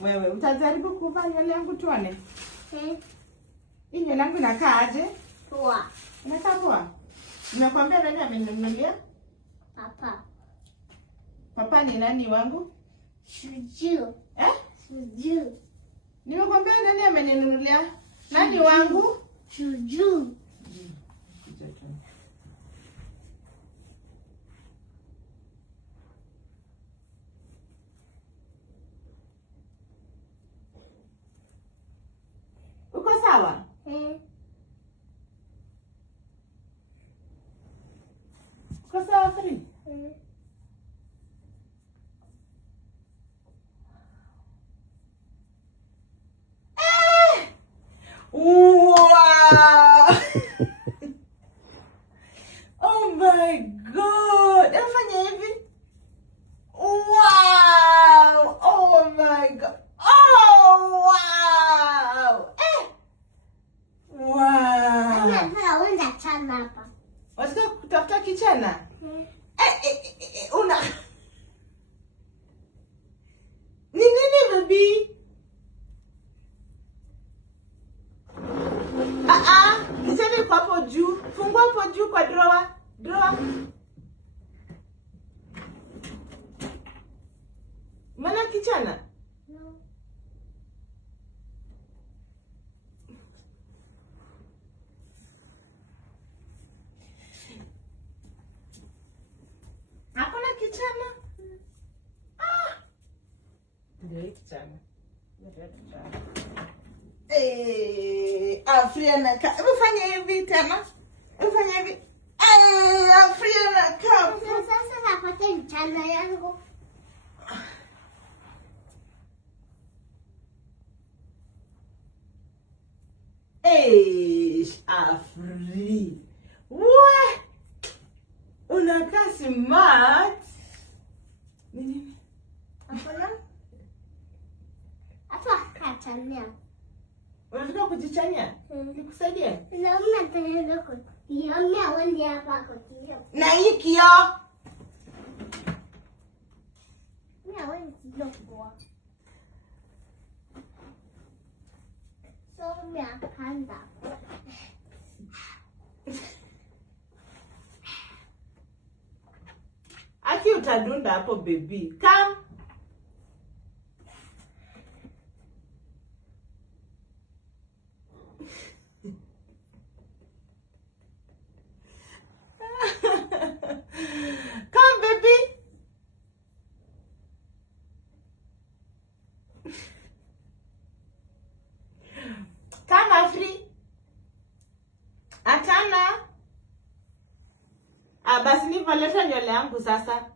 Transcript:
Wewe utajaribu kuvaa nywele yangu tuone? Hii nywele yangu inakaa aje? Poa. Inakaa poa? Nimekwambia nani ameninunulia? Papa. Papa ni nani wangu? Shuju. Shuju. Nimekwambia nani ameninunulia? Nani wangu? Shuju. Uko sawa? Uko sawa free? Wow! Oh my God! Fanya hivi. Wow! Oh my God! Oh wow! Wow! Unataka chana hapa. Wataka kutafuta kichana? Una ni nini baby? Kichana iko hapo juu. Fungua hapo juu kwa drawer. Mana kichana? No. Hakuna kichana? Ndio hii kichana. Afriana, hebu fanya hivi tena. Hebu fanya hivi. Afriana, Sasa napata mchana yangu. Afri. What? Unakaa smart. Nini? Hakuna? Hata kachania. Unataka kujichania? Nikusaidie? Naona tena kwa. Niambia wewe hapa kwa hiyo. Na hii kioo. Mimi wewe ndio. So mimi akanda. Aki utadunda hapo baby. Come. Come baby. Come Afri. Atana. Basi nivaleta nywele yangu sasa.